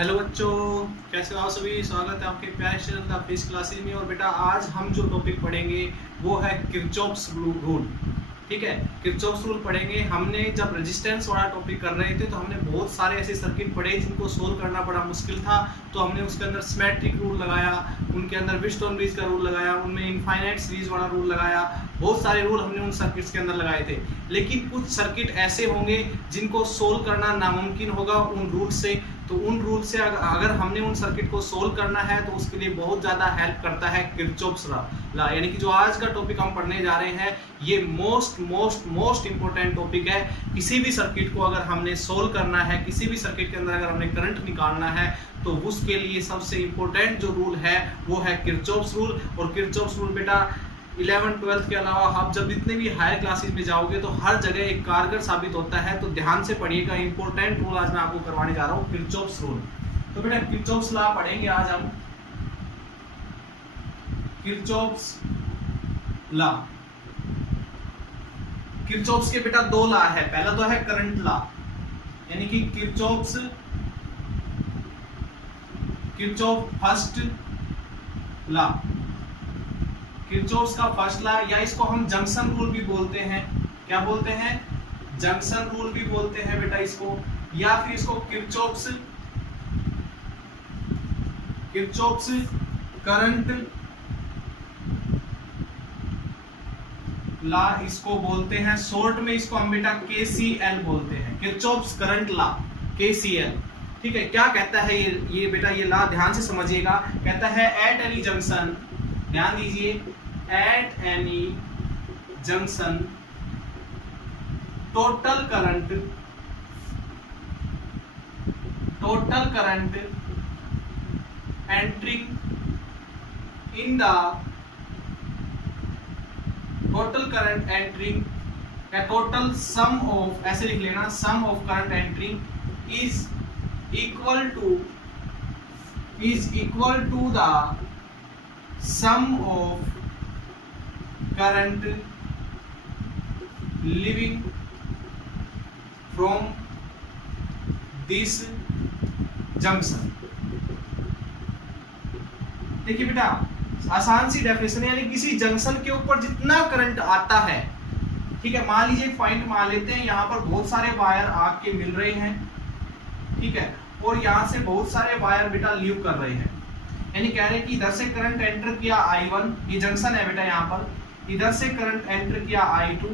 Hello बच्चों, कैसे हो आप सभी। स्वागत है आपके प्यारे चैनल द फिजिक्स क्लासेस में। और बेटा आज हम जो टॉपिक पढ़ेंगे वो है किरचॉफ्स रूल। ठीक है, किरचॉफ्स रूल पढ़ेंगे। हमने जब रेजिस्टेंस वाला टॉपिक कर रहे थे तो हमने बहुत सारे ऐसे सर्किट पढ़े जिनको सोल्व करना बड़ा मुश्किल था। तो हमने उसके अंदर सिमेट्रिक रूल लगाया, उनके अंदर व्हीटस्टोन ब्रिज का रूल लगाया, उनमें इनफाइनाइट सीरीज वाला रूल लगाया। बहुत सारे रूल हमने उन सर्किट्स के अंदर लगाए थे। लेकिन कुछ सर्किट ऐसे होंगे जिनको सोल्व करना नामुमकिन होगा उन रूल से। तो उन रूल से अगर हमने उन सर्किट को सोल्व करना है तो उसके लिए बहुत ज़्यादा हेल्प करता है किरचॉफ्स लॉ। यानी कि जो आज का टॉपिक हम पढ़ने जा रहे हैं ये मोस्ट इंपॉर्टेंट टॉपिक है। किसी भी सर्किट को अगर हमने सोल्व करना है, किसी भी सर्किट के अंदर अगर हमने करंट निकालना है तो उसके लिए सबसे इंपॉर्टेंट जो रूल है वो है किरचॉफ्स रूल। और किरचॉफ्स रूल बेटा 11th-12th के अलावा आप जब जितने भी हायर क्लासेस में जाओगे तो हर जगह एक कारगर साबित होता है। तो ध्यान से पढ़िएगा, इंपॉर्टेंट रूल आज मैं आपको करवाने जा रहा हूँ, किरचॉफ्स रूल। तो बेटा किरचॉफ्स लॉ पढ़ेंगे आज हम। किरचॉफ्स लॉ, किरचॉफ्स के बेटा दो लॉ है। पहला तो है करंट लॉ, यानी कि किरचॉफ्स फर्स्ट लॉ, किरचॉफ्स का फर्स्ट लॉ, या इसको हम जंक्शन रूल भी बोलते हैं। क्या बोलते हैं? जंक्शन रूल भी बोलते हैं बेटा इसको। या फिर इसको किरचॉफ्स करंट लॉ इसको बोलते हैं। शॉर्ट में इसको हम बेटा KCL बोलते हैं, किरचॉफ्स करंट लॉ, KCL। ठीक है, क्या कहता है ये बेटा, ये लॉ ध्यान से समझिएगा। कहता है एट एनी जंक्शन, ध्यान दीजिए, at any junction total current entering in the total sum of, ऐसे लिख लेना, sum of current entering is equal to the sum of current living from this junction। देखिए बेटा, आसान सी डेफिनेशन है, यानी किसी जंक्शन के ऊपर जितना करंट आता है, ठीक है, मान लीजिए पॉइंट मान लेते हैं, यहाँ पर बहुत सारे वायर आपके मिल रहे हैं, ठीक है, और यहाँ से बहुत सारे वायर बेटा लीव कर रहे हैं। यानी कह रहे हैं कि इधर से करंट एंटर किया I1, ये जंक्शन है बेटा, यहाँ पर इधर से करंट एंटर किया I2,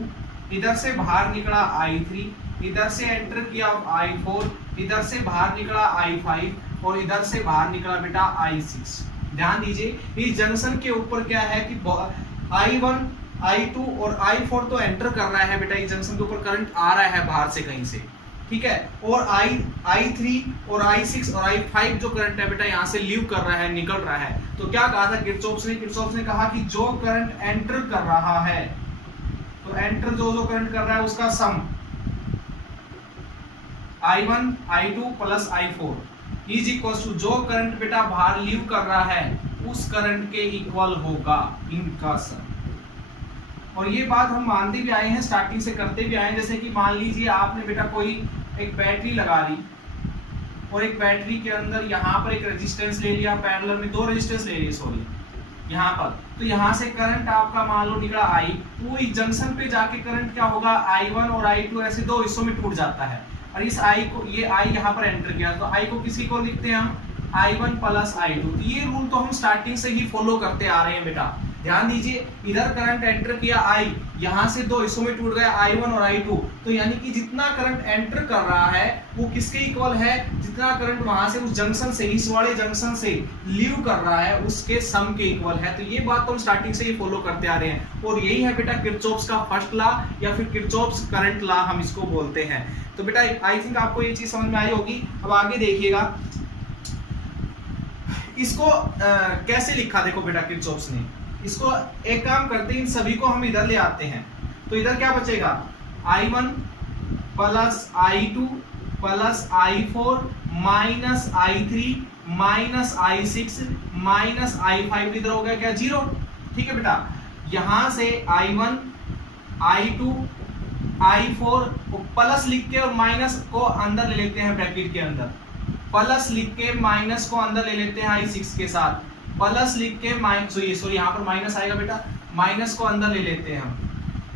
इधर से बाहर निकला I3, इधर से एंटर किया I4, इधर से बाहर निकला I5 और इधर से बाहर निकला बेटा I6। ध्यान दीजिए, इस जंक्शन के ऊपर क्या है कि I1, I2 और I4 तो एंटर कर रहा है बेटा, इस जंक्शन के ऊपर करंट आ रहा है बाहर से कहीं से, ठीक है, और I3 और I6 और I5 जो करंट है बेटा यहाँ से लीव कर रहा है, निकल रहा है। तो क्या कहा था किरचॉफ्स ने कहा कि जो करंट एंटर कर रहा है, तो एंटर जो करंट कर रहा है उसका sum I1 I2 plus I4 is equal to जो करंट बेटा बाहर लीव कर रहा है उस करंट के इक्वल होगा इनका सम। और ये बात हम मानते भी आए हैं, स्टार्टिंग से करते भी आए हैं। जैसे कि मान लीजिए आपने बेटा कोई एक बैटरी लगा ली और एक बैटरी के अंदर यहाँ पर एक रेजिस्टेंस ले लिया, पैरेलल में दो रेजिस्टेंस ले लिए, सॉरी यहाँ पर, तो यहाँ से करंट आपका मान लो निकला I, तो इस जंक्शन पे जाके करंट क्या होगा, I1 और I2 ऐसे दो हिस्सों में टूट जाता है। और इस I को, ये I यहाँ पर एंटर किया, तो I को किसी को लिखते हैं हम I1 प्लस I2। तो ये रूल तो हम स्टार्टिंग से ही फॉलो करते आ रहे हैं बेटा। ध्यान दीजिए, इधर करंट एंटर किया I, यहाँ से दो हिस्सों में टूट गया I1 और I2, तो यानी कि जितना करंट एंटर कर रहा है वो किसके इक्वल है, जितना करंट वहां से उस जंक्शन से, इस वाले जंक्शन से लीव कर रहा है उसके सम के इक्वल है। तो ये बात तो हम स्टार्टिंग से ही फॉलो करते आ रहे हैं। और यही है बेटा किरचॉफ्स का फर्स्ट लॉ, या फिर किरचॉफ्स करंट लॉ हम इसको बोलते हैं। तो बेटा आई थिंक आपको ये चीज समझ में आई होगी। अब आगे देखिएगा, इसको कैसे लिखा, देखो बेटा किरचॉफ्स ने इसको, एक काम करते हैं, इन सभी को हम इधर ले आते हैं। तो इधर क्या बचेगा, I1 plus I2 plus I4 minus I3 minus I6 minus I5, इधर हो गया क्या, 0। ठीक है बेटा, यहां से I1 I2 I4 प्लस लिख के और माइनस को अंदर ले लेते हैं ब्रैकेट के अंदर। प्लस लिख के माइनस को अंदर ले लेते हैं I6 के साथ, प्लस लिख के सॉरी यहाँ पर माइनस आएगा बेटा, माइनस को अंदर ले लेते हैं हम,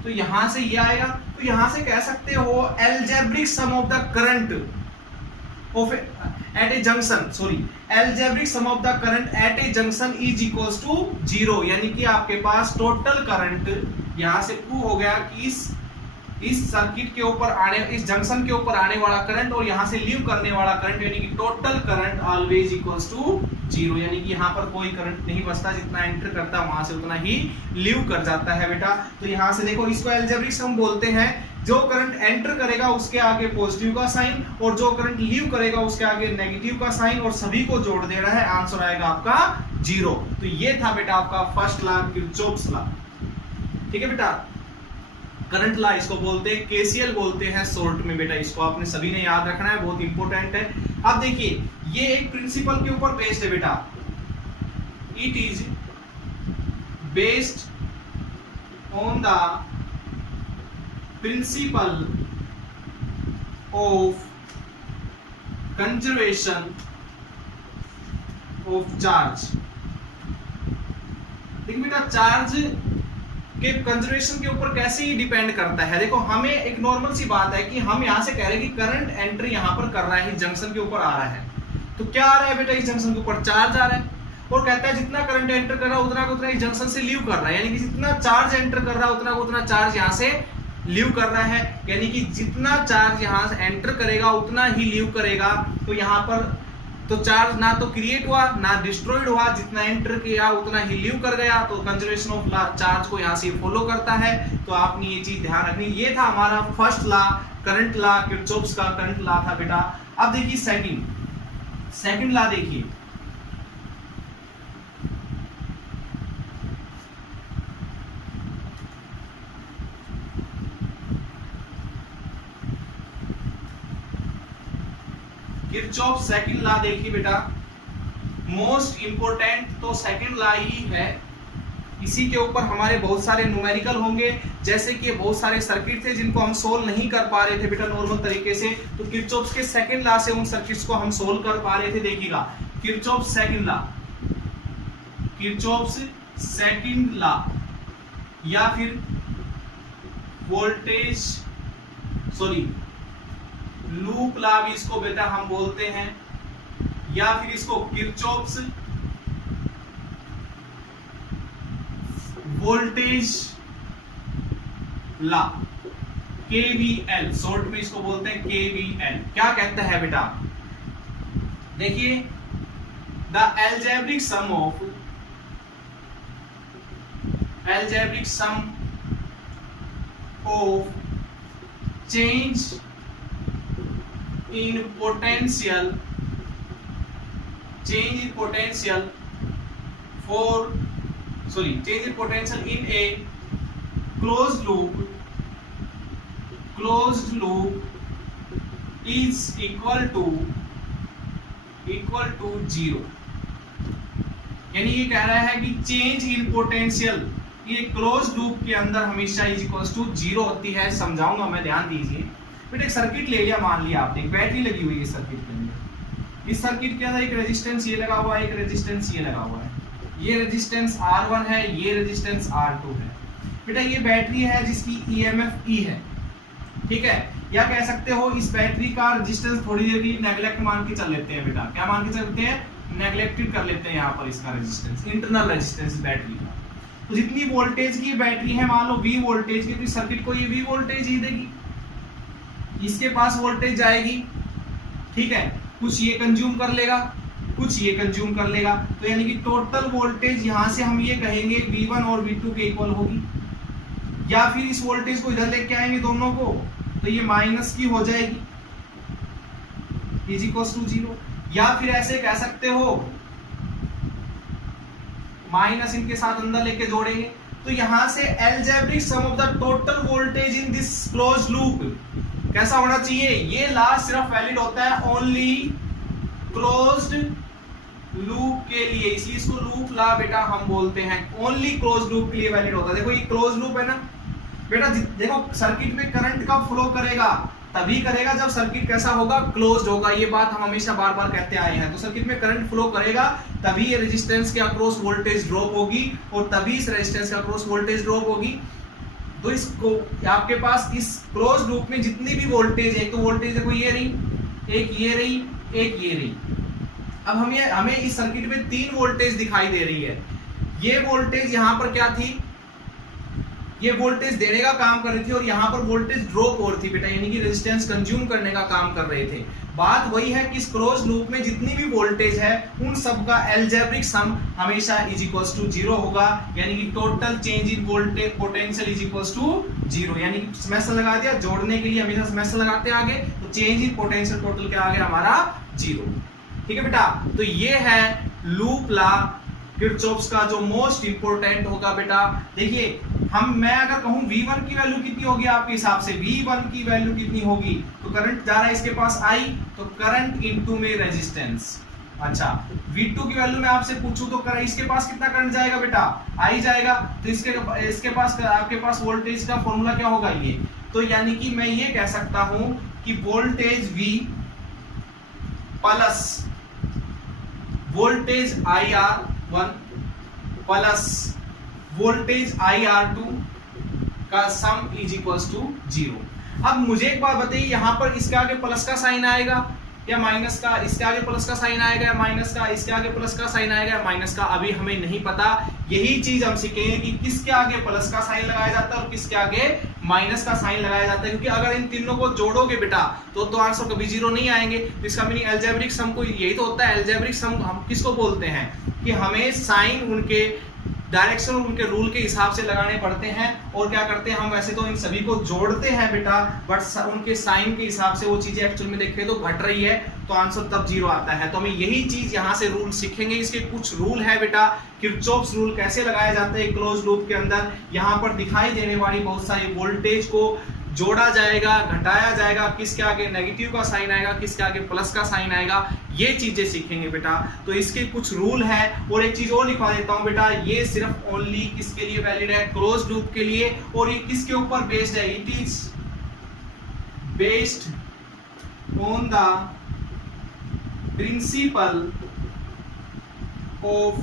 तो यहां से ये आएगा। तो यहां से कह सकते हो algebraic sum of the current of at a junction, sorry algebraic sum of the current at a junction is equals to 0, यानी कि आपके पास टोटल करंट यहां से प्रूव हो गया कि इस सर्किट के ऊपर आने, इस जंक्शन के ऊपर आने वाला करंट और यहां से लीव करने वाला करंट यानी कि total current always equals to 0, यानी कि यहां पर कोई करंट नहीं बचता, जितना एंटर करता है वहां से उतना ही लीव कर जाता है बेटा। तो यहां से देखो इसको अलजेब्रिक सम बोलते हैं, जो करंट एंटर करेगा उसके आगे पॉजिटिव का साइन और जो करंट लीव करेगा उसके आगे नेगेटिव का साइन, और सभी को जोड़ देना है, आंसर आएगा आपका 0। तो ये था बेटा आपका फर्स्ट लॉ, किरचॉफ्स लॉ। ठीक है बेटा, करंट लॉ इसको बोलते हैं, केसीएल बोलते हैं शॉर्ट में बेटा, इसको आपने सभी ने याद रखना है, बहुत इंपॉर्टेंट है। अब देखिए ये एक प्रिंसिपल के ऊपर बेस्ड है बेटा, it is based on the principle of conservation of charge. देखिए बेटा चार्ज के कंजर्वेशन के ऊपर कैसे ही डिपेंड करता है। देखो हमें एक नॉर्मल सी बात है कि हम यहां से कह रहे हैं कि करंट एंट्री यहां पर कर रहा है, जंक्शन के ऊपर आ रहा है, तो क्या आ रहा है बेटा, इस जंक्शन के ऊपर चार्ज आ रहा है, और कहता है जितना करंट एंटर कर रहा है उतना का उतना इस जंक्शन से लीव कर रहा है, यानी कि जितना चार्ज एंटर कर रहा है उतना का उतना चार्ज यहां से लीव कर रहा है, यानी कि जितना चार्ज यहां से एंटर करेगा उतना ही लीव करेगा। तो यहां पर तो चार्ज ना तो क्रिएट हुआ ना डिस्ट्रॉयड हुआ, जितना एंटर किया उतना ही लीव कर गया, तो कंजर्वेशन ऑफ चार्ज को यहाँ से फॉलो करता है। तो आपने ये चीज ध्यान रखनी। ये था हमारा first law, current law, Kirchhoff's का करंट लॉ था बेटा। अब देखिए सेकंड लॉ देखिए, किरचॉफ सेकंड लॉ देखिए बेटा, मोस्ट इंपोर्टेंट तो सेकंड लॉ ही है, इसी के ऊपर हमारे बहुत सारे न्यूमेरिकल होंगे, जैसे कि बहुत सारे सर्किट थे जिनको हम सोल्व नहीं कर पा रहे थे बेटा नॉर्मल तरीके से, तो किरचॉफ के सेकंड लॉ से उन सर्किट्स को हम सोल्व कर पा रहे थे। देखिएगा Kirchhoff second law, Kirchhoff second law या फिर वोल्टेज सॉरी लूप लॉ भी इसको बेटा हम बोलते हैं, या फिर इसको Kirchhoff's voltage law, KVL short में इसको बोलते हैं केवीएल। क्या कहता है बेटा, देखिए the algebraic sum of change in potential change in potential in a closed loop is equal to 0। यानी ये कह रहा है कि चेंज इन पोटेंशियल ये क्लोज लूप के अंदर हमेशा इज इक्वल टू 0 होती है। समझाऊंगा मैं, ध्यान दीजिए बेटा। एक सर्किट ले लिया, मान लिया आपने एक बैटरी लगी हुई है सर्किट के अंदर, इस सर्किट के अंदर एक रेजिस्टेंस ये लगा हुआ है, एक रेजिस्टेंस ये लगा हुआ है, ये रेजिस्टेंस R1 है, ये रेजिस्टेंस R2 है बेटा। ये बैटरी है जिसकी EMF E है, ठीक है, या कह सकते हो इस बैटरी का रेजिस्टेंस थोड़ी देर की नेग्लेक्ट मान के चल लेते हैं बेटा। क्या मान के चलते हैं, नेग्लेक्टेड कर लेते हैं यहाँ पर इसका रेजिस्टेंस, इंटरनल रेजिस्टेंस बैटरी का। तो जितनी वोल्टेज की बैटरी है, मान लो V वोल्टेज की, तो इस सर्किट को ये V वोल्टेज ही देगी, इसके पास वोल्टेज जाएगी, ठीक है, कुछ ये कंज्यूम कर लेगा, कुछ ये कंज्यूम कर लेगा, तो यानी कि टोटल वोल्टेज यहां से हम ये कहेंगे V1 और V2 के इक्वल होगी। या फिर इस वोल्टेज को इधर लेके आएंगे दोनों को, तो ये माइनस की हो जाएगी, इज इक्वल टू 0। या फिर ऐसे कह सकते हो माइनस इनके साथ अंदर लेके जोड़ेंगे, तो यहां से algebraic sum of the total voltage in this closed loop कैसा होना चाहिए। ये लॉ सिर्फ वैलिड होता है ओनली क्लोज्ड लूप के लिए, इसलिए इसको लूप लॉ बेटा हम बोलते हैं, ओनली क्लोज्ड लूप के लिए वैलिड होता है। देखो ये क्लोज्ड लूप है ना बेटा, देखो सर्किट में करंट कब फ्लो करेगा, तभी करेगा जब सर्किट कैसा होगा, क्लोज्ड होगा। ये बात हम हमेशा बार बार कहते आए हैं। तो सर्किट में करंट फ्लो करेगा तभी ये रेजिस्टेंस के अक्रॉस वोल्टेज ड्रॉप होगी और तभी इस रेजिस्टेंस के अक्रॉस वोल्टेज ड्रॉप होगी। तो इसको आपके पास इस क्लोज लूप में जितनी भी वोल्टेज है, तो वोल्टेज देखो ये रही, एक ये रही, एक ये रही। अब हमें इस सर्किट में 3 वोल्टेज दिखाई दे रही है। ये वोल्टेज यहां पर क्या थी, ये वोल्टेज देने का काम कर रही थी और यहाँ पर वोल्टेज ड्रॉप हो रही थी बेटा, यानी कि रेजिस्टेंस कंज्यूम करने का काम कर रहे थे। बात वही है कि इस क्लोज लूप में जितनी भी वोल्टेज है उन सब का अलजेब्रिक सम हमेशा इज इक्वल्स टू 0 होगा, यानी कि total change in voltage potential is equals to 0। यानी कि समेशन लगा दिया, जोड़ने के लिए हमेशा समेशन लगाते आगे, तो चेंज इन पोटेंशियल टोटल क्या आ गया हमारा 0। ठीक है बेटा, तो ये है लूप लॉ किरचॉफ्स का जो मोस्ट इंपोर्टेंट होगा बेटा। देखिए मैं अगर कहूं V1 की वैल्यू कितनी होगी आपके हिसाब से, V1 की वैल्यू कितनी होगी, तो करंट जा रहा है इसके पास I, तो करंट इनटू में रेजिस्टेंस। अच्छा, V2 की वैल्यू मैं आपसे पूछूं तो इसके पास कितना करंट जाएगा बेटा, I जाएगा। तो इसके पास आपके पास वोल्टेज का फॉर्मूला क्या होगा ये, तो यानी कि मैं ये कह सकता हूं कि voltage V plus voltage IR1 plus voltage IR2 का सम इज इक्वल्स टू 0। अब मुझे एक बात बताइए, यहां पर इसके आगे प्लस का साइन आएगा या माइनस का, इसके आगे प्लस का साइन आएगा या माइनस का, इसके आगे प्लस का साइन आएगा या माइनस का, अभी हमें नहीं पता। यही चीज हम सीखेंगे कि किसके आगे प्लस का साइन लगाया जाता है और किसके आगे माइनस का साइन लगाया जाता है, क्योंकि अगर इन तीनों को जोड़ोगे बेटा तो आंसर कभी 0 नहीं आएंगे। इसका मीनिंग अलजेब्रिक सम को यही तो होता है। अलजेब्रिक सम हम किसको बोलते हैं कि हमें साइन उनके डायरेक्शन और उनके रूल के हिसाब से लगाने पड़ते हैं, और क्या करते हैं हम वैसे तो इन सभी को जोड़ते हैं बेटा, बट उनके साइन के हिसाब से वो चीजें एक्चुअल में देखें तो घट रही है, तो आंसर तब 0 आता है। तो हमें यही चीज यहाँ से रूल सीखेंगे। इसके कुछ रूल है बेटा, किरचॉफ्स रूल कैसे लगाया जाता है क्लोज लूप के अंदर। यहाँ पर दिखाई देने वाली बहुत सारी वोल्टेज को जोड़ा जाएगा, घटाया जाएगा, किसके आगे नेगेटिव का साइन आएगा, किसके आगे प्लस का साइन आएगा, ये चीजें सीखेंगे बेटा। तो इसके कुछ रूल है। और एक चीज और लिखवा देता हूं बेटा, ये सिर्फ ओनली किसके लिए वैलिड है, क्लोज लूप के लिए। और ये किसके ऊपर बेस्ड है, it is based on the principle of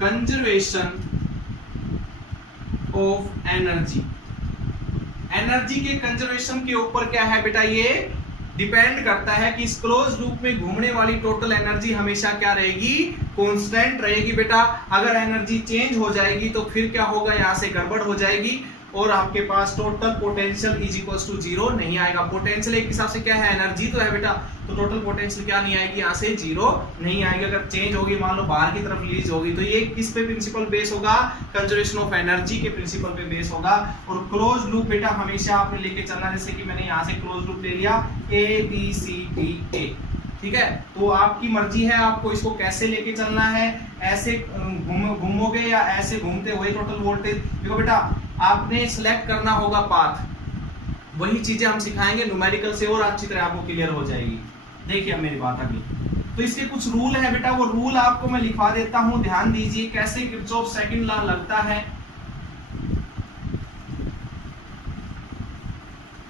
conservation of energy. Energy के कंजर्वेशन के ऊपर क्या है बेटा, ये डिपेंड करता है कि इस क्लोज लूप में घूमने वाली टोटल एनर्जी हमेशा क्या रहेगी, कांस्टेंट रहेगी बेटा। अगर एनर्जी चेंज हो जाएगी तो फिर क्या होगा, यहां से गड़बड़ हो जाएगी और आपके पास total potential is equals to 0 नहीं आएगा। पोटेंशियल एक हिसाब से क्या है, एनर्जी तो है बेटा, तो टोटल पोटेंशियल क्या नहीं आएगी, यहाँ से 0 नहीं आएगी। अगर चेंज होगी, मान लो बाहर की तरफ रिलीज होगी, तो ये किस पे प्रिंसिपल बेस होगा, कंजर्वेशन ऑफ एनर्जी के प्रिंसिपल पे बेस होगा। और क्लोज लूप बेटा हमेशा आपने लेके चलना, जैसे कि मैंने यहाँ से क्लोज लूप ले लिया ABCDA, ठीक है। तो आपकी मर्जी है आपको इसको कैसे लेके चलना है, ऐसे घूमोगे या ऐसे घूमते हुए टोटल वोल्टेज। देखो बेटा आपने सिलेक्ट करना होगा पाथ, वही चीजें हम सिखाएंगे न्यूमेरिकल से और अच्छी तरह आपको क्लियर हो जाएगी। देखिए अब मेरी बात आगे, तो इसके कुछ रूल है बेटा, वो रूल आपको मैं लिखवा देता हूं, ध्यान दीजिए कैसे किरचॉफ सेकंड लॉ लगता है।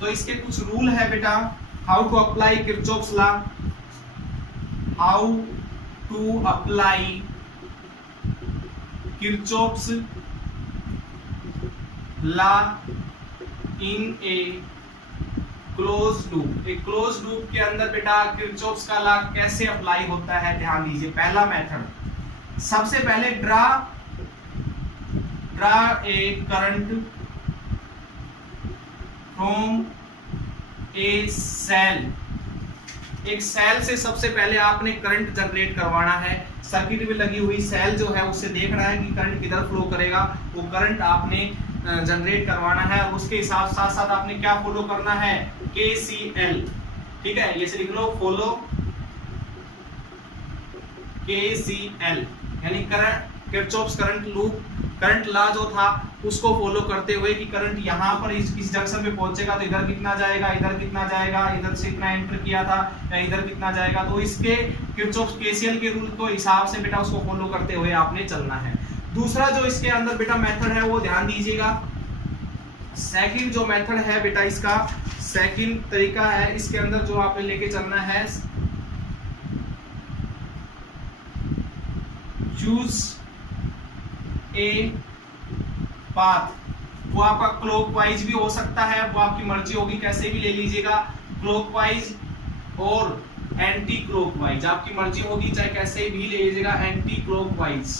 तो इसके कुछ रूल है बेटा, how to apply Kirchhoff's law, how to apply Kirchhoff's law in a close loop. एक क्लोज लूप के अंदर बेटा किरचॉफ्स का लॉ कैसे अप्लाई होता है, ध्यान दीजिए। पहला मेथड, सबसे पहले draw a current from a cell. एक सेल से सबसे पहले आपने करंट जनरेट करवाना है। सर्किट में लगी हुई सेल जो है उससे देख रहा है कि करंट किधर फ्लो करेगा, वो करंट आपने जनरेट करवाना है। और उसके हिसाब साथ साथ आपने क्या फॉलो करना है, KCL, ठीक है, ये से लिख लो, फॉलो KCL, यानी current Kirchhoff's current loop current law जो था उसको फॉलो करते हुए कि करंट यहाँ पर इस जंक्शन पे पहुंचेगा तो इधर कितना जाएगा, इधर कितना जाएगा, इधर से इतना एंटर किया था या इधर कितना जाएगा। तो इसके किरचॉफ्स KCL के रूल को हिसाब से बेटा उसको फॉलो करते हुए आपने चलना है। दूसरा जो इसके अंदर बेटा मेथड है वो ध्यान दीजिएगा, सेकंड जो मेथड है बेटा इसका, सेकंड तरीका है, इसके अंदर जो आपने लेके चलना है, चूज ए पाथ। वो आपका क्लॉकवाइज भी हो सकता है, वो आपकी मर्जी होगी, कैसे भी ले लीजिएगा, क्लॉकवाइज और एंटी क्लॉकवाइज आपकी मर्जी होगी, चाहे कैसे भी ले लीजिएगा, एंटी क्लॉकवाइज।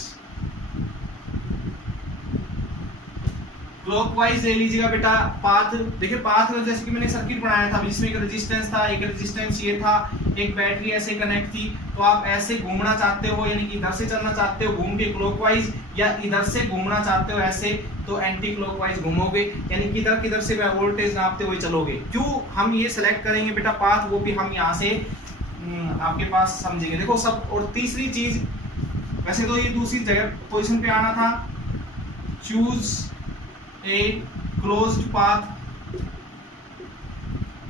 क्लॉकवाइज ले लीजिएगा बेटा पाथ। देखिए पाथ में जैसे कि मैंने सर्किट बनाया था जिसमें एक रेजिस्टेंस था, एक रेजिस्टेंस ये था, एक बैटरी ऐसे कनेक्ट थी, तो आप ऐसे घूमना चाहते हो यानी कि इधर से चलना चाहते हो घूम के क्लॉकवाइज, या इधर से घूमना चाहते हो ऐसे तो एंटी क्लॉकवाइज घूमोगे, यानी किधर किधर से वोल्टेज नापते हुए चलोगे। क्यों हम ये सिलेक्ट करेंगे बेटा पाथ, वो भी हम यहाँ से आपके पास समझेंगे। देखो सब, और तीसरी चीज, वैसे तो ये दूसरी जगह पोजीशन पे आना था, चूज ए क्लोज्ड पाथ।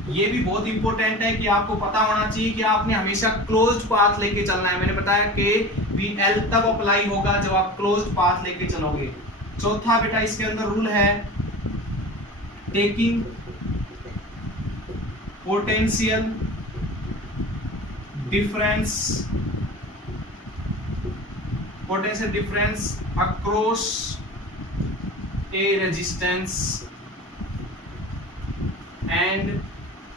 ये भी बहुत इंपॉर्टेंट है कि आपको पता होना चाहिए कि आपने हमेशा क्लोज्ड पाथ लेके चलना है। मैंने बताया कि VL तब अप्लाई होगा जब आप क्लोज्ड पाथ लेके चलोगे। चौथा बेटा इसके अंदर रूल है taking potential difference across a resistance and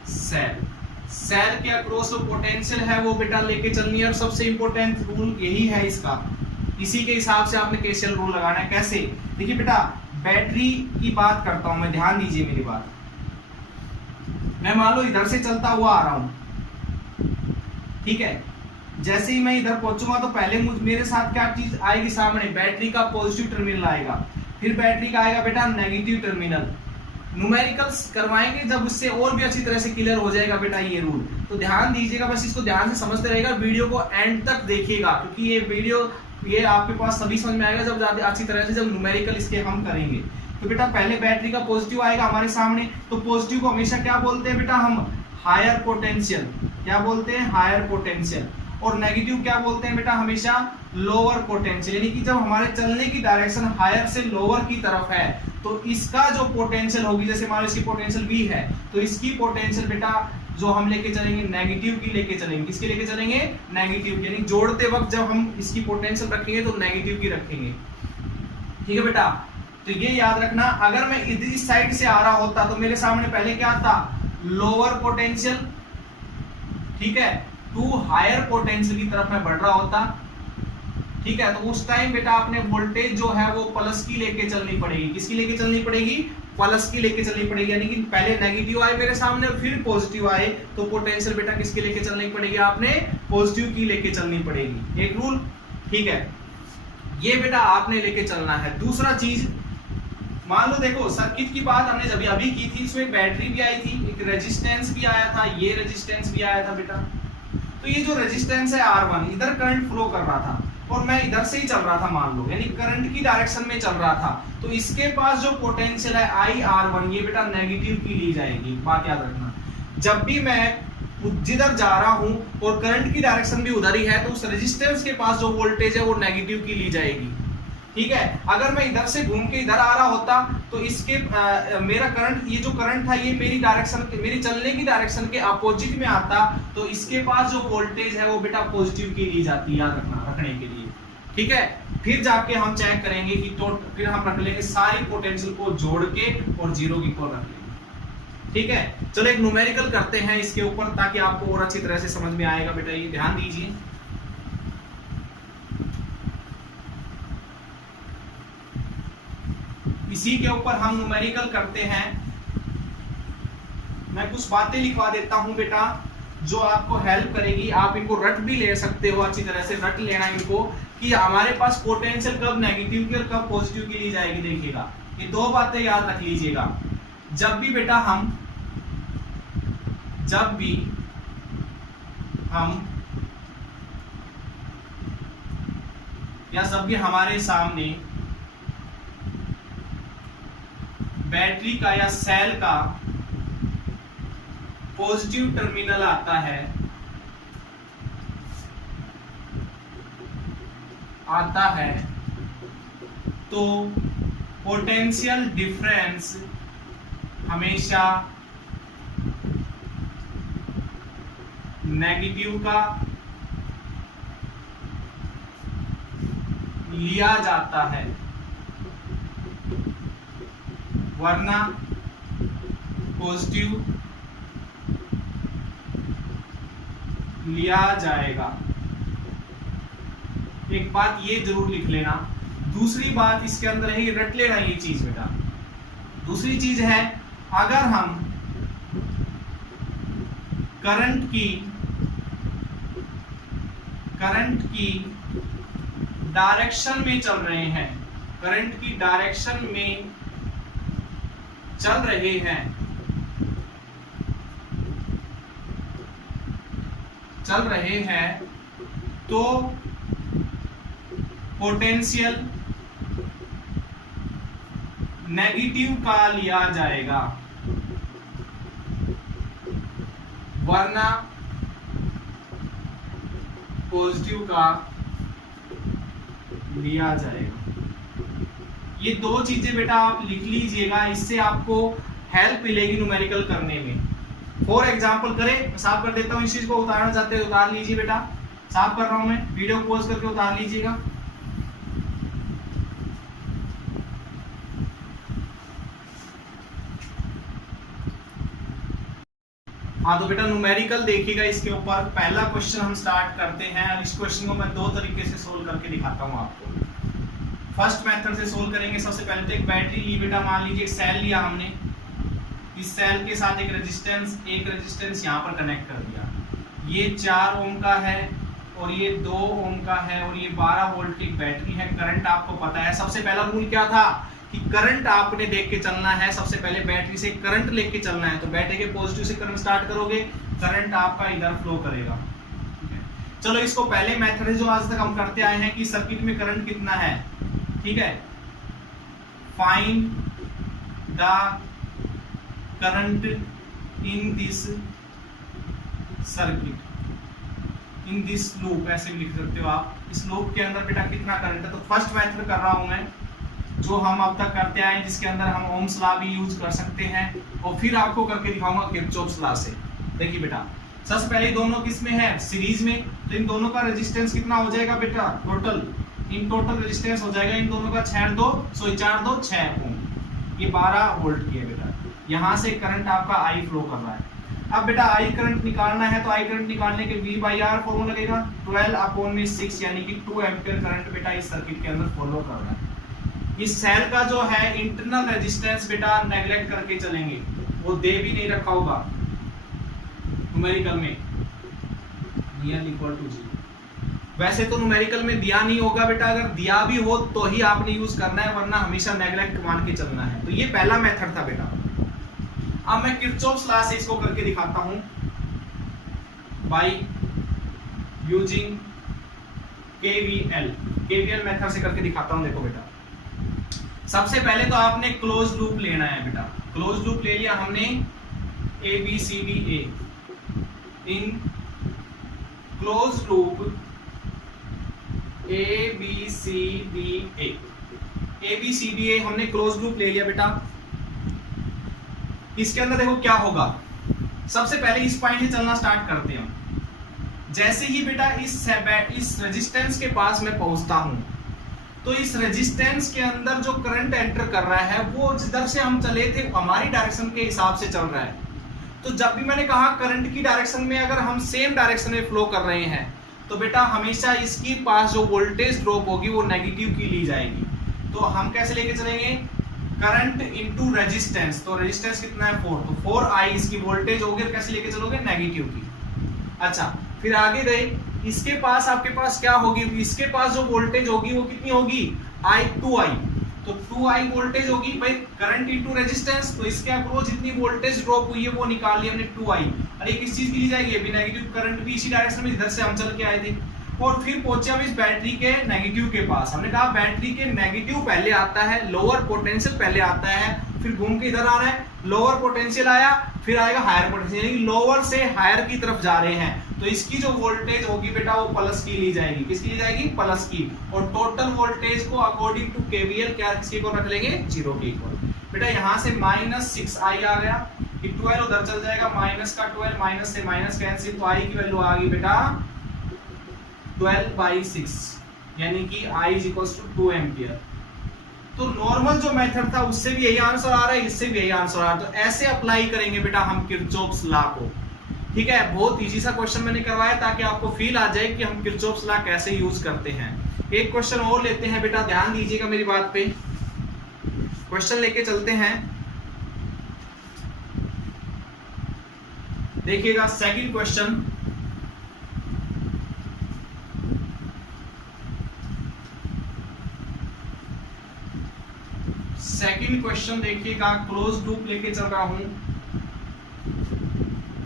cell के अक्रॉस जो पोटेंशियल है वो बेटा लेके चलनी है। और सबसे इंपॉर्टेंट रूल यही है इसका, इसी के हिसाब से आपने केसीएल रूल लगाना है। कैसे? देखिए बेटा बैटरी की बात करता हूं मैं, ध्यान दीजिए मेरी बात। मैं मान लो इधर से चलता हुआ आ रहा हूं, ठीक है, जैसे ही मैं इधर पहुंचूंगा तो पहले मेरे साथ क्या चीज आएगी सामने, बैटरी का पॉजिटिव टर्मिनल आएगा, फिर बैटरी का आएगा बेटा नेगेटिव टर्मिनल। न्यूमेरिकल्स करवाएंगे जब उससे और भी अच्छी तरह से क्लियर हो जाएगा बेटा ये रूल। तो ध्यान दीजिएगा, बस इसको ध्यान से समझते रहेगा, वीडियो को एंड तक देखिएगा, क्योंकि ये वीडियो ये आपके पास सभी समझ में आएगा जब अच्छी तरह से जब न्यूमेरिकल इसके हम करेंगे। तो बेटा पहले बैटरी का पॉजिटिव आएगा हमारे सामने, तो पॉजिटिव को हमेशा क्या बोलते हैं बेटा हम, हायर पोटेंशियल। क्या बोलते हैं? Higher potential. और नेगेटिव क्या बोलते हैं बेटा हमेशा, लोअर पोटेंशियल। यानी कि जब हमारे चलने की डायरेक्शन हायर से लोअर की तरफ है तो इसका जो पोटेंशियल होगी, जैसे मान लो इसकी पोटेंशियल V है तो इसकी पोटेंशियल बेटा जो हम लेके चलेंगे नेगेटिव की लेके चलेंगे। किसके लेके चलेंगे? नेगेटिव। यानी जोड़ते वक्त जब हम इसकी पोटेंशियल रखेंगे तो नेगेटिव की रखेंगे। ठीक है बेटा, तो ये याद रखना। अगर मैं इस साइड से आ रहा होता तो मेरे सामने पहले क्या था, लोअर पोटेंशियल, ठीक है, टू हायर पोटेंशियल की तरफ मैं बढ़ रहा होता, ठीक है। तो उस टाइम बेटा आपने वोल्टेज जो है वो प्लस की लेके चलनी पड़ेगी। किसकी लेके चलनी पड़ेगी? प्लस की लेके चलनी पड़ेगी। यानी कि पहले नेगेटिव आए मेरे सामने फिर पॉजिटिव आए, तो पोटेंशियल बेटा किसकी लेके चलनी पड़ेगी? आपने पॉजिटिव की लेके चलनी पड़ेगी। एक रूल, ठीक है, ये बेटा आपने लेके चलना है। दूसरा चीज, मान लो देखो सर्किट की बात हमने जब अभी की थी, इसमें बैटरी भी आई थी, एक रेजिस्टेंस भी आया था, ये रेजिस्टेंस भी आया था बेटा। तो ये जो रेजिस्टेंस है R1, इधर करंट फ्लो कर रहा था और मैं इधर से ही चल रहा था मान लो, यानी करंट की डायरेक्शन में चल रहा था, तो इसके पास जो पोटेंशियल है IR1 ये बेटा नेगेटिव की ली जाएगी। बात याद रखना, जब भी मैं जिधर जा रहा हूं और करंट की डायरेक्शन भी उधर ही है तो उस रेजिस्टेंस के पास जो वोल्टेज है वो नेगेटिव की ली जाएगी। ठीक है, अगर मैं इधर से घूम के इधर आ रहा होता तो इसके मेरा करंट, ये जो करंट था ये मेरी डायरेक्शन, मेरी चलने की डायरेक्शन के अपोजिट में आता, तो इसके पास जो वोल्टेज है वो बेटा पॉजिटिव की ली जाती है, याद रखना, रखने के लिए। ठीक है, फिर जाके हम चेक करेंगे कि फिर हम रख लेंगे सारी पोटेंशियल को जोड़ के और जीरो की को रख लेंगे। ठीक है, चलो एक न्यूमेरिकल करते हैं इसके ऊपर ताकि आपको और अच्छी तरह से समझ में आएगा बेटा। ये ध्यान दीजिए, इसी के ऊपर हम न्यूमेरिकल करते हैं। मैं कुछ बातें लिखवा देता हूं बेटा जो आपको हेल्प करेगी। आप इनको रट भी ले सकते हो, अच्छी तरह से रट लेना इनको कि हमारे पास पोटेंशियल कब नेगेटिव की और कब पॉजिटिव की ली जाएगी। देखिएगा, ये दो बातें याद रख लीजिएगा। जब भी बेटा हम या जब भी हमारे सामने बैटरी का या सेल का पॉजिटिव टर्मिनल आता है तो पोटेंशियल डिफरेंस हमेशा नेगेटिव का लिया जाता है, वरना पॉजिटिव लिया जाएगा। एक बात ये जरूर लिख लेना। दूसरी बात इसके अंदर है, रट लेना ये चीज बेटा। दूसरी चीज है, अगर हम करंट की डायरेक्शन में चल रहे हैं, करंट की डायरेक्शन में चल रहे हैं तो पोटेंशियल नेगेटिव का लिया जाएगा, वरना पॉजिटिव का लिया जाएगा। ये दो चीजें बेटा आप लिख लीजिएगा, इससे आपको हेल्प मिलेगी न्यूमेरिकल करने में। फॉर एग्जाम्पल करें, मैं साफ कर देता हूं, इस चीज को उतारना चाहते हैं उतार लीजिए बेटा, साफ कर रहा हूं मैं, वीडियो पॉज करके उतार लीजिएगा। हाँ तो बेटा न्यूमेरिकल देखिएगा इसके ऊपर। पहला क्वेश्चन हम स्टार्ट करते हैं और इस क्वेश्चन को मैं दो तरीके से सोल्व करके दिखाता हूँ आपको। फर्स्ट मेथड से सोल्व करेंगे। सबसे पहले तो एक बैटरी ली बेटा, मान लीजिए एक सेल लिया हमने, इस सेल के साथ एक रेजिस्टेंस यहाँ पर कनेक्ट कर दिया। ये 4 ओम का है और ये 2 ओम का है और ये 12 वोल्ट की बैटरी है। करंट आपको पता है, सबसे पहला रूल क्या था कि करंट आपने देख के चलना है। सबसे पहले बैटरी से करंट लेके चलना है, तो बैटरी के पॉजिटिव से करंट स्टार्ट करोगे, करंट आपका इधर फ्लो करेगा। चलो इसको पहले मेथड है जो आज तक हम करते आए हैं कि सर्किट में करंट कितना है, ठीक है। Find the current in this circuit, in this loop, ऐसे भी लिख सकते हो आप। इस लूप के अंदर बेटा कितना करंट है। तो फर्स्ट मेथड कर रहा हूं मैं जो हम अब तक करते आए, जिसके अंदर हम ओम्स लॉ भी यूज कर सकते हैं और फिर आपको करके दिखाऊंगा किरचॉफ्स लॉ से। देखिए बेटा, सबसे पहले दोनों किस में है, सीरीज में, तो इन दोनों का रेजिस्टेंस कितना हो जाएगा बेटा, टोटल इन टोटल रेजिस्टेंस हो जाएगा इन दोनों का 4 2 6 ओम। ये 12 वोल्ट की है बेटा। यहाँ से करंट आपका आई फ्लो कर रहा है। अब बेटा आई करंट निकालना है, तो आई करंट निकालने के V/R फॉर्मूला लगेगा 12/6, यानी कि 2 एम्पियर करंट बेटा इस सर्किट के अंदर फॉलो कर रहा है। इस सेल का जो है इंटरनल रेजिस्टेंस बेटा नेग्लेक्ट करके चलेंगे, वो दे भी नहीं रखा होगा न्यूमेरिकल में, = 0। वैसे तो न्यूमेरिकल में दिया नहीं होगा बेटा, अगर दिया भी हो तो ही आपने यूज करना है, वरना हमेशा नेग्लेक्ट मान के चलना है। तो ये पहला मेथड था बेटा। अब मैं किरचॉफ्स लॉ से इसको करके दिखाता हूं बाय यूजिंग केवीएल मेथड से करके दिखाता हूं। देखो बेटा, सबसे पहले तो आपने क्लोज लूप लेना है बेटा। क्लोज लूप ले लिया हमने, ABCDA, in close loop ABCDA हमने क्लोज लूप ले लिया बेटा। इसके अंदर देखो क्या होगा, सबसे पहले इस पॉइंट से चलना स्टार्ट करते हैं। जैसे ही बेटा इस रेजिस्टेंस के पास मैं पहुंचता हूं, तो इस रेजिस्टेंस के अंदर जो करंट एंटर कर रहा है वो जिधर से हम चले थे हमारी डायरेक्शन के हिसाब से चल रहा है। तो जब भी मैंने कहा करंट की डायरेक्शन में अगर हम सेम डायरेक्शन में फ्लो कर रहे हैं, तो बेटा हमेशा इसकी पास जो वोल्टेज ड्रॉप होगी वो नेगेटिव की ली जाएगी। तो हम कैसे लेके चलेंगे, करंट इनटू रेजिस्टेंस, तो रेजिस्टेंस कितना है 4, तो 4I इसकी वोल्टेज होगी, कैसे लेके चलोगे, नेगेटिव की। अच्छा, फिर आगे गए, इसके पास आपके पास क्या होगी, इसके पास जो वोल्टेज होगी वो कितनी होगी, 2I, तो 2I वोल्टेज होगी भाई, करंट इनटू रेजिस्टेंस, तो इसके अक्रॉस जितनी वोल्टेज ड्रॉप हुई है वो निकाल ली हमने 2I। और ये किस चीज की ली जाएगी, ये भी नेगेटिव, करंट भी इसी डायरेक्शन में जिधर से हम चल के आए थे। और फिर पहुंचे हम इस बैटरी के नेगेटिव के पास। हमने कहा बैटरी के नेगेटिव पहले आता है, लोअर पोटेंशियल पहले आता है, फिर घूम के इधर आ रहा है, लोअर पोटेंशियल आया, फिर आएगा हायर पोटेंशियल, यानी लोअर से हायर की तरफ जा रहे हैं। तो इसकी जो वोल्टेज होगी बेटा वो प्लस की ली जाएगी, किसकी ली जाएगी, प्लस की। और टोटल वोल्टेज को अकॉर्डिंग टू केवीएल क्या किसके इक्वल रख लेंगे, 0 के इक्वल। बेटा यहाँ से -6i आ गया, कि 12 उधर चल जाएगा, माइनस का 12, माइनस से माइनस कैंसिल, तो i की वैल्यू आ गई बेटा 12/6, यानी कि i = 2 एम्पियर। तो नॉर्मल जो मेथड था उससे भी यही आंसर आ रहा है, इससे भी यही आंसर आ रहा है। तो ऐसे अप्लाई करेंगे बेटा हम किरचॉफ्स लॉ को। ठीक है, बहुत इजी सा क्वेश्चन मैंने करवाया ताकि आपको फील आ जाए कि हम किरचॉफ्स लॉ कैसे यूज करते हैं। एक क्वेश्चन और लेते हैं बेटा, ध्यान दीजिएगा मेरी बात पे। क्वेश्चन लेके चलते हैं, देखिएगा सेकंड क्वेश्चन। सेकंड क्वेश्चन देखिएगा, क्लोज लूप लेके चल रहा हूं,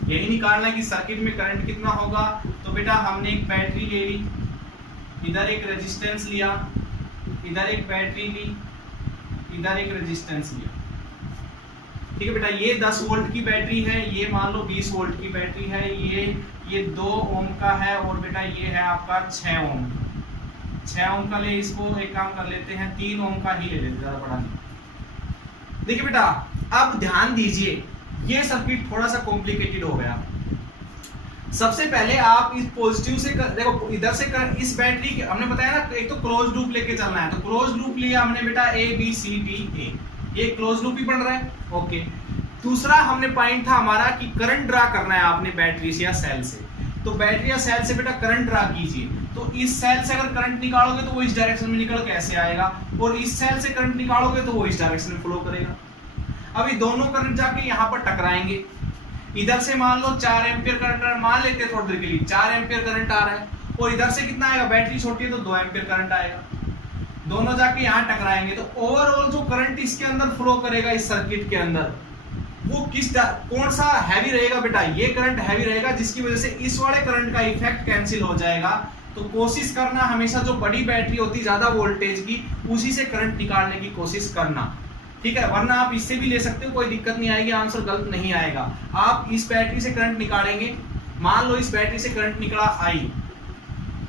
यही निकालना है कि सर्किट में करंट कितना होगा। तो बेटा हमने एक बैटरी ले ली, इधर एक रेजिस्टेंस लिया, इधर एक बैटरी ली, इधर एक रेजिस्टेंस लिया। ठीक है बेटा, ये 10 वोल्ट की बैटरी है, ये मान लो 20 वोल्ट की बैटरी है, ये 2 ओम का है, और बेटा ये है आपका 6 ओम। 6 ओम का ले, इसको एक काम कर लेते हैं 3 ओम का ही ले लेते, ज्यादा बड़ा नहीं। देखिए बेटा, अब ध्यान दीजिए, ये सर्किट थोड़ा सा कॉम्प्लिकेटेड हो गया। सबसे पहले आप इस पॉजिटिव से देखो, इधर से इस बैटरी के हमने बताया ना, एक तो क्लोज लूप लेके चलना है, तो क्लोज लूप लिया हमने बेटा ABCDA, ये क्लोज लूप ही बन रहा है। ओके, दूसरा हमने पॉइंट था हमारा कि करंट ड्रा करना है आपने बैटरी से या सेल से। तो बैटरी या सेल से बेटा करंट ड्रा कीजिए, तो इस सेल से अगर करंट निकालोगे तो वो इस डायरेक्शन में निकल के ऐसे आएगा, और इस सेल से करंट निकालोगे तो वो इस डायरेक्शन में फ्लो करेगा। अभी दोनों करंट जाके यहाँ पर टकराएंगे। इधर से मान लो 4 एम्पियर करंट मान लेते हैं थोड़ी देर के लिए, 4 एम्पियर करंट आ रहा है, और इधर से कितना आएगा, बैटरी छोटी है तो 2 एम्पियर करंट आएगा। दोनों जाके यहाँ टकराएंगे, तो ओवरऑल जो करंट इसके अंदर फ्लो करेगा इस सर्किट के अंदर, वो कौन सा हैवी रहेगा बेटा, ये करंट हैवी रहेगा, जिसकी वजह से इस वाले करंट का इफेक्ट कैंसिल हो जाएगा। तो कोशिश करना हमेशा जो बड़ी बैटरी होती है ज्यादा वोल्टेज की, उसी से करंट निकालने की कोशिश करना। ठीक है, वरना आप इससे भी ले सकते हो, कोई दिक्कत नहीं आएगी, आंसर गलत नहीं आएगा। आप इस बैटरी से करंट निकालेंगे, मान लो इस बैटरी से करंट निकला I,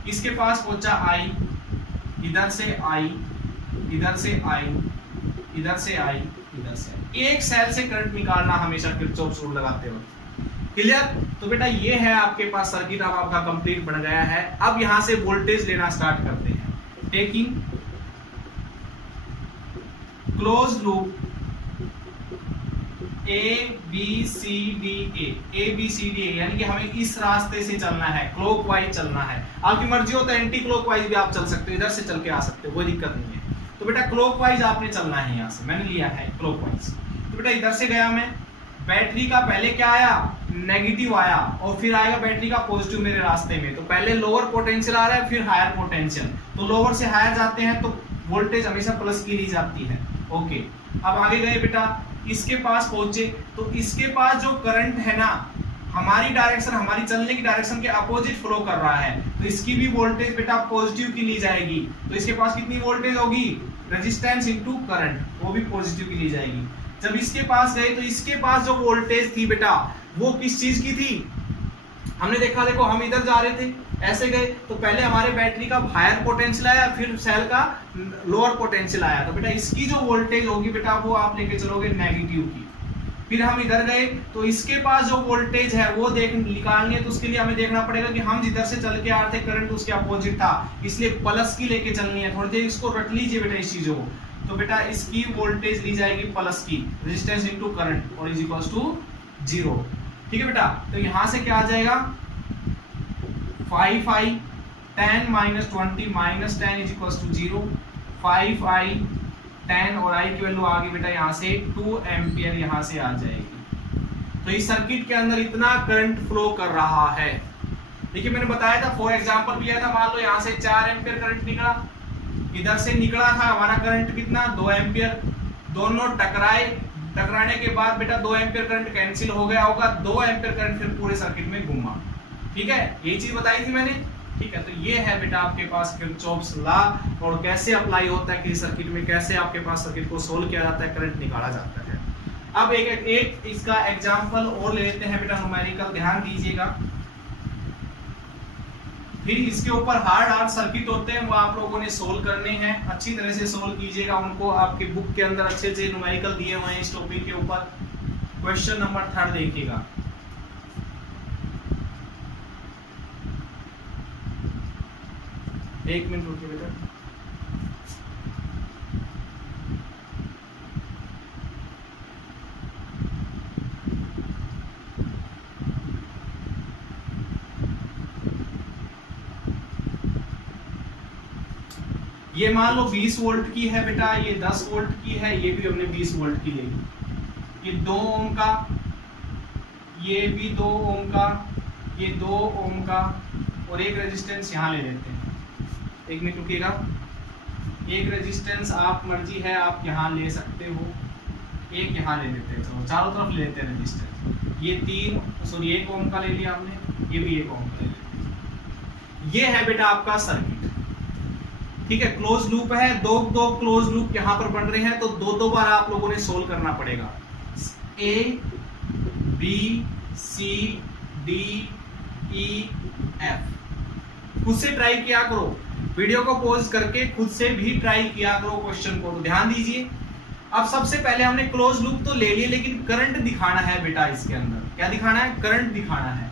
इसके पास पहुंचा I, इधर से I, इधर से I, इधर से I, इधर से I। एक सेल से करंट निकालना हमेशा किरचॉफ्स रूल लगाते हो। क्लियर? तो बेटा ये है आपके पास सर्किट, अब आपका कंप्लीट बन गया है। अब यहां से वोल्टेज लेना स्टार्ट करते हैं। टेकिंग क्लोज लूप ABCDA, यानी कि हमें इस रास्ते से चलना है, क्लॉकवाइज चलना है। आपकी मर्जी हो तो एंटी क्लॉकवाइज भी आप चल सकते हो, इधर से चल के आ सकते हो, कोई दिक्कत नहीं है। तो बेटा क्लॉकवाइज आपने चलना है, यहाँ से मैंने लिया है क्लॉकवाइज। तो बेटा इधर से गया मैं, बैटरी का पहले क्या आया, नेगेटिव आया, और फिर आएगा बैटरी का पॉजिटिव मेरे रास्ते में। तो पहले लोअर पोटेंशियल आ रहा है, फिर हायर पोटेंशियल, तो लोअर से हायर जाते हैं तो वोल्टेज हमेशा प्लस की ली जाती है। ओके, अब आगे गए बेटा, इसके पास पहुंचे, तो इसके पास जो करंट है ना, हमारी डायरेक्शन, हमारी चलने की डायरेक्शन के अपोजिट फ्लो कर रहा है, तो इसकी भी वोल्टेज बेटा पॉजिटिव की ली जाएगी। तो इसके पास कितनी वोल्टेज होगी, रेजिस्टेंस इनटू करंट, वो भी पॉजिटिव की ली जाएगी। जब इसके पास गए तो इसके पास जो वोल्टेज थी बेटा, वो किस चीज की थी, हमने देखा, देखो हम इधर जा रहे थे, ऐसे गए, तो पहले हमारे बैटरी का हायर पोटेंशियल आया, फिर सेल का लोअर पोटेंशियल आया। तो बेटा इसकी जो वोल्टेज होगी बेटा, वो आप लेके चलोगे नेगेटिव की। फिर हम इधर गए, तो इसके पास जो वोल्टेज है वो निकालनी है, तो उसके लिए हमें देखना पड़ेगा कि हम जिधर से चल के आ रहे थे करंट उसके अपोजिट था, इसलिए प्लस की लेके चलनी है। थोड़ी देर इसको रट लीजिए बेटा इस चीजों को। तो बेटा इसकी वोल्टेज ली जाएगी प्लस की, रेजिस्टेंस इनटू करंट, और इज इक्वल्स टू 0। ठीक है बेटा, तो यहां से क्या आ जाएगा, 5i 10 -20 -10 is equals to 0। 5i 10 और i की वैल्यू आ गई बेटा यहाँ से 2 एम्पियर, यहाँ से आ जाएगी। तो इस सर्किट के अंदर इतना करंट फ्लो कर रहा है। देखिए मैंने बताया था, फॉर एग्जांपल लिया था, मान लो यहाँ से 4 एम्पियर करंट निकला, इधर से निकला था हमारा करंट कितना, 2 एम्पियर, दोनों टकराए, टकराने के बाद बेटा 2 एम्पियर करंट कैंसिल हो गया होगा, 2 एम्पियर करंट फिर पूरे सर्किट में घूमा। ठीक है, यही चीज बताई थी मैंने। ठीक है, तो ये है बेटा आपके पास किरचॉफ्स लॉ, और कैसे अप्लाई होता है किसी सर्किट में, कैसे आपके पास सर्किट को सोल्व किया जाता है, करंट निकाला जाता है। अब एक इसका एग्जांपल और ले लेते हैं बेटा, न्यूमेरिकल, ध्यान दीजिएगा। फिर इसके ऊपर हार्ड सर्किट होते हैं, वो आप लोगों ने सोल्व करने हैं। अच्छी तरह से सोल्व कीजिएगा उनको, आपके बुक के अंदर अच्छे से न्यूमेरिकल दिए हुए हैं इस टॉपिक के ऊपर। क्वेश्चन नंबर 3 देखिएगा। एक मिनट रुकिए बेटा। ये मान लो 20 वोल्ट की है बेटा, ये 10 वोल्ट की है, ये भी हमने 20 वोल्ट की ले ली। ये 2 ओम का, ये भी 2 ओम का, ये 2 ओम का, और एक रेजिस्टेंस यहाँ ले लेते हैं। एक मिनट रुकिएगा। एक रेजिस्टेंस आप मर्जी है, आप यहाँ ले सकते हो, एक यहाँ ले लेते हैं। चलो चारों तरफ ले लेते हैं रेजिस्टेंस। ये 1 ओम का ले लिया हमने, ये भी 1 ओम का ले लेते हैं। ये है बेटा आपका सर्किट, ठीक है। क्लोज लूप है, दो क्लोज लूप यहाँ पर बन रहे हैं, तो दो बार आप लोगों ने सोल्व करना पड़ेगा। A B C D E F. खुद से ट्राई किया करो, वीडियो को पॉज करके खुद से भी ट्राई किया करो क्वेश्चन को। तो ध्यान दीजिए, अब सबसे पहले हमने क्लोज लूप तो ले लिया, लेकिन करंट दिखाना है बेटा इसके अंदर। क्या दिखाना है? करंट दिखाना है।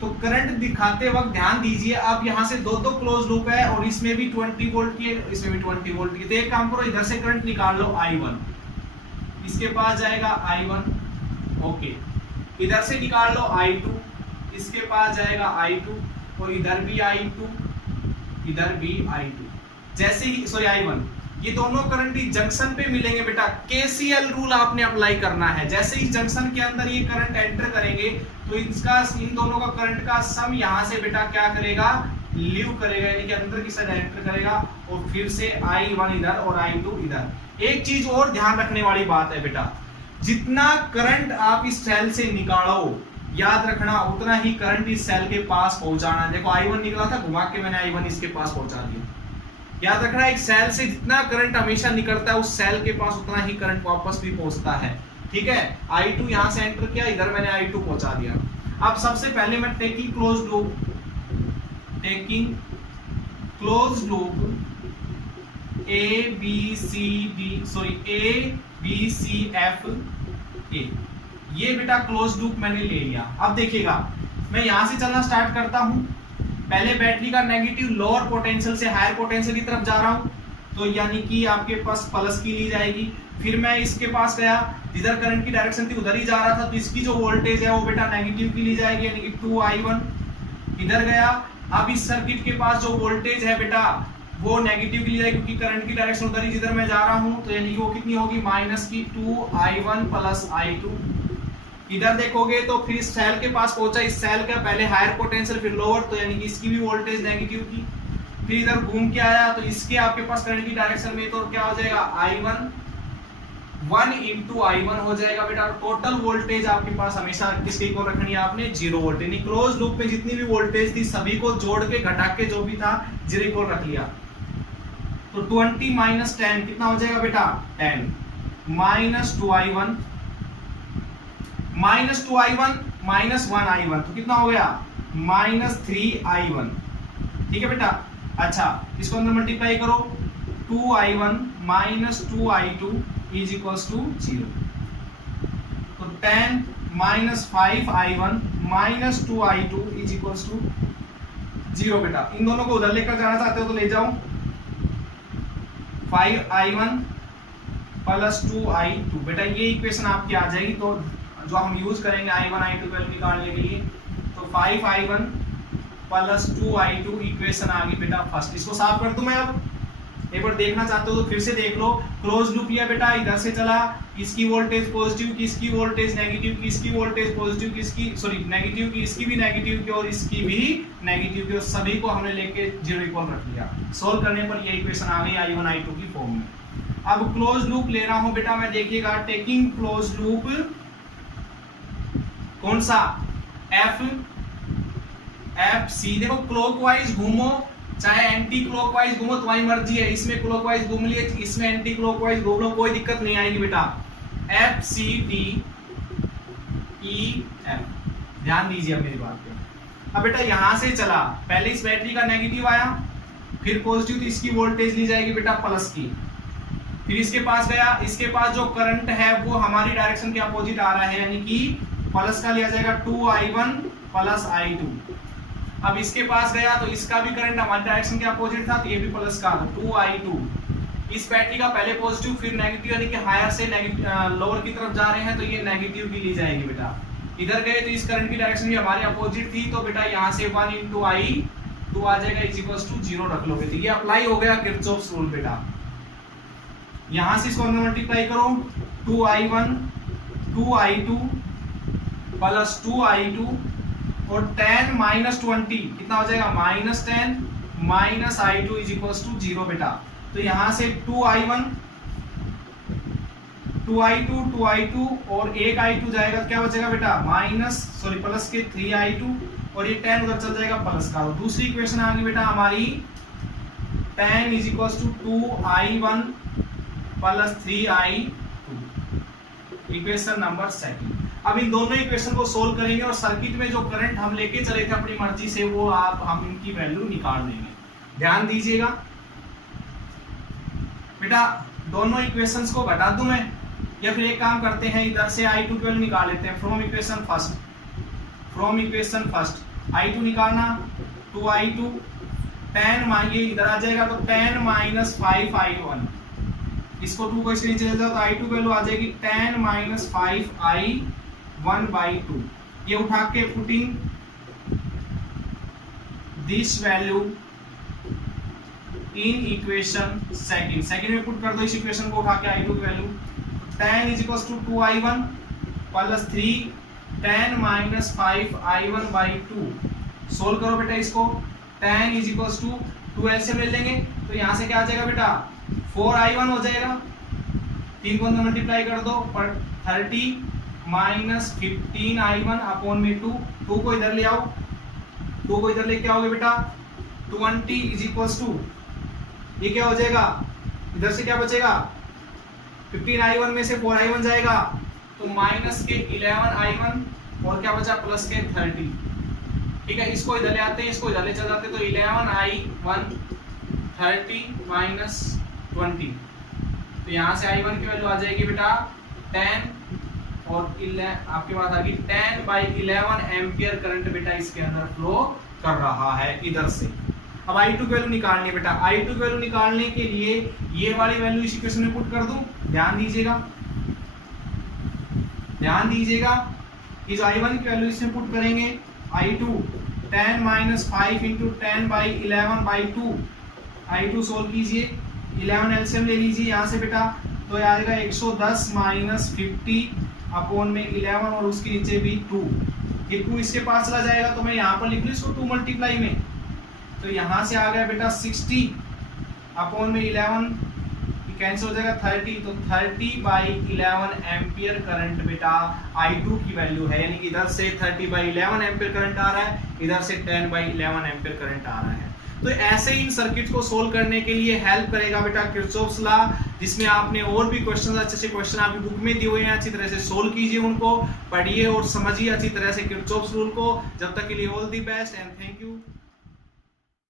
तो करंट दिखाते वक्त ध्यान दीजिए, अब यहाँ से दो क्लोज लूप है, और इसमें भी 20 वोल्ट की है, इसमें भी 20 वोल्ट की। तो एक काम करो, इधर से करंट निकाल लो I1, इसके पास जाएगा I1, ओके। इधर से निकाल लो I2, इसके पास जाएगा I2, और इधर भी I2, इधर भी I2। जैसे ही I1, ये दोनों करंट जंक्शन पे मिलेंगे बेटा। KCL रूल आपने अप्लाई करना है। जैसे ही जंक्शन के अंदर ये करंट एंटर करेंगे, तो इन दोनों का करंट का सम यहाँ से बेटा क्या करेगा? लीव करेगा, यानी कि अंदर की साइड एंटर करेगा, और फिर से I1 इधर और I2 इधर। एक चीज और ध्यान रखने वाली बात है बेटा, जितना करंट आप इस सेल से निकालो, याद रखना उतना ही करंट इस सेल के पास पहुंचाना। देखो I1 निकला था, घुमा के मैंने I1 इसके पास पहुंचा दिया। याद रखना, एक सेल से जितना करंट हमेशा निकलता है, उस सेल के पास उतना ही करंट वापस भी पहुंचता है, ठीक है। I2 यहां से एंटर किया, इधर मैंने I2 पहुंचा दिया। अब सबसे पहले मैं taking close loop A B C F A, ये बेटा क्लोज लूप मैंने ले लिया। अब देखिएगा, मैं यहां से चलना स्टार्ट करता हूं। पहले बैटरी का नेगेटिव लोअर पोटेंशियल से हायर पोटेंशियल की तरफ जा रहा हूं, तो यानी कि आपके पास प्लस की ली जाएगी। फिर मैं इसके पास गया, जिधर करंट की डायरेक्शन थी उधर ही जा रहा था, तो इसकी जो वोल्टेज है वो बेटा नेगेटिव की ली जाएगी, यानी कि 2I1। इधर गया, अब इस सर्किट के पास जो वोल्टेज है बेटा वो नेगेटिव की ली जाएगी, क्योंकि करंट की डायरेक्शन उधर ही जिधर मैं जा रहा हूं, तो यानी कि वो कितनी होगी? माइनस की 2I1 प्लस I2। इधर देखोगे तो फिर इस सेल के पास पहुंचा, इस सेल का पहले हायर पोटेंशियल फिर लोअर, तो यानी कि इसकी भी वोल्टेज नेगेटिव की। फिर इधर घूम के आया, तो इसके आपके पास करंट की डायरेक्शन में, तो क्या हो जाएगा? I1 1 into I1 हो जाएगा बेटा। टोटल वोल्टेज आपके पास हमेशा किसके इक्वल रखनी है आपने? 0 वोल्ट। यानी क्लोज लूप में जितनी भी वोल्टेज थी सभी को जोड़ के घटा के जो भी था 0 इक्वल रख लिया। तो 20 माइनस 10 कितना हो जाएगा बेटा? 10 minus 2I1 minus 2I1 minus 1I1, तो कितना हो गया? माइनस 3I1, ठीक है बेटा। अच्छा, इसको अंदर मल्टीप्लाई करो, 2I1 minus 2I2 is equals to 0। तो 10 minus 5I1 minus 2I2 is equals to 0 बेटा। इन दोनों को उधर लेकर जाना चाहते हो तो ले जाओ। 5I1 प्लस 2I2 बेटा, ये इक्वेशन आपकी आ जाएगी, तो जो हम यूज करेंगे I1 I2 वैल्यू निकालने के लिए। तो 5I1 प्लस 2I2 इक्वेशन आ गई बेटा फर्स्ट। इसको साफ कर दूं मैं। अब एक बार देखना चाहते हो तो फिर से देख लो। क्लोज लूप लिया बेटा, इधर से चला, इसकी वोल्टेज पॉजिटिव की, इसकी वोल्टेज नेगेटिव की, इसकी वोल्टेज पॉजिटिव की, इसकी नेगेटिव की, इसकी भी नेगेटिव की, और इसकी भी नेगेटिव की, और सभी को हमने लेके 0 इक्वल रख लिया। सोल्व करने पर ये इक्वेशन आ गई I1 I2 की फॉर्म में। अब क्लोज लूप ले रहा हूं बेटा मैं, देखिएगा टेकिंग क्लोज लूप कौन सा? F C. देखो क्लॉकवाइज घूमो चाहे एंटी क्लॉकवाइज घूमो, तुम्हारी मर्जी है। इसमें क्लॉकवाइज घूम लिए, इसमें एंटी क्लॉकवाइज घूम लो, कोई दिक्कत नहीं आएगी बेटा। F C D E F, ध्यान दीजिए अब मेरी बात पे। अब बेटा यहाँ से चला, पहले इस बैटरी का नेगेटिव आया, फिर पॉजिटिव, तो इसकी वोल्टेज ली जाएगी बेटा प्लस की, फिर इसके पास गया, इसके पास जो करंट है वो हमारी डायरेक्शन के अपोजिट आ रहा है, यानी कि प्लस का लिया जाएगा 2i1 प्लस i2। अब इसके पास गया तो इसका भी करंट हमारी डायरेक्शन के अपोजिट था, तो ये भी प्लस का 2i2। इस बैटरी का पहले पॉजिटिव फिर नेगेटिव, यानी कि हायर से लोअर की तरफ जा रहे हैं, तो ये नेगेटिव की ली जाएगी बेटा। इधर गए तो इस करंट की डायरेक्शन भी हमारे अपोजिट थी, तो बेटा यहाँ से 1 × I2 आ जाएगा इज इक्वल टू 0 रख लोगे, तो ये अप्लाई हो गया किरचॉफ्स रूल बेटा। यहाँ से इसको अंदर मल्टीप्लाई करो, 2i1 2i2 प्लस 2i2 और 10 - 20 कितना हो जाएगा -10 minus i2 is equal to 0 बेटा। तो यहाँ से 2i1 2i2 और 1 i2 जाएगा, क्या बचेगा बेटा प्लस के 3i2 और ये 10 उधर चल जाएगा प्लस का। दूसरी इक्वेशन आ गई बेटा हमारी 10 is equal to 2i1 plus 3i2, equation number 2। अब इन दोनों इक्वेशन को सोल्व करेंगे और सर्किट में जो करंट हम लेके चले थे अपनी मर्जी से वो हम इनकी वैल्यू निकाल देंगे। ध्यान दीजिएगा बेटा, दोनों इक्वेशंस को घटा दूं मैं, या फिर एक काम करते हैं इधर से i2 की वैल्यू निकाल लेते हैं फ्रॉम इक्वेशन फर्स्ट। i2 निकालना 2i2 10 ये इधर आ जाएगा तो 10 - 5i1, इसको 2 को इसके नीचे ले जाओ तो i2 की वैल्यू आ जाएगी 10 - 5i1/2। ये उठा के putting this value in equation second में पुट कर दो इस इक्वेशन को उठा के i2 की value 10 is equal to 2i1 plus 3 10 - 5i1/2। Solve करो बेटा इसको, 10 इज इक्वल टू 2 एलसीएम ले लेंगे तो यहाँ से क्या आ जाएगा बेटा 4i1 हो जाएगा, 3 को अंदर मल्टीप्लाई कर दो पर 30 - 15i1/2। 2 को इधर ले आओ, 2 को इधर लेके आओगे बेटा 20 इज इक्वल टू ये क्या हो जाएगा, इधर से क्या बचेगा 15i1 में से 4i1 जाएगा तो माइनस के 11i1 और क्या बचा प्लस के 30। ठीक है, इसको इधर ले आते हैं, इसको इधर ले चल जाते तो 11i1 30 - 20, तो यहाँ से i1 की वैल्यू आ जाएगी बेटा 10 और आपके पास आ गई 10/11 एम्पियर करंट बेटा इसके अंदर फ्लो कर रहा है इधर से। अब i2 की वैल्यू निकालनी है बेटा, i2 की वैल्यू निकालने के लिए ये वाली वैल्यू इस इक्वेशन में पुट कर दूं। ध्यान दीजिएगा इस i1 की वैल्यू इसमें पुट करेंगे, i2 10 - 5 × 10/11/2। i2 सोल्व कीजिए, 11 एलसीएम ले लीजिए यहाँ से बेटा, तो आ जाएगा 110 - 50/11 और उसके नीचे भी 2। ये 2 इसके पास चला जाएगा तो मैं यहाँ पर लिख लूँ इसको 2 मल्टीप्लाई में, तो यहाँ से आ गया बेटा 60/11 कैंसिल हो जाएगा 30, तो 30/11 एम्पियर करंट बेटा i2 की वैल्यू है, यानी कि इधर से 30/11 एम्पियर करंट आ रहा है, इधर से 10/11 एम्पियर करंट आ रहा है। तो ऐसे ही इन सर्किट को सोल्व करने के लिए हेल्प करेगा बेटा किरचॉफ्स लॉ, जिसमें आपने और भी क्वेश्चन अच्छे क्वेश्चन आपकी बुक में दिए हुए हैं, अच्छी तरह से सोल्व कीजिए, उनको पढ़िए और समझिए अच्छी तरह से किरचॉफ्स रूल को। जब तक के लिए all the best and thank you.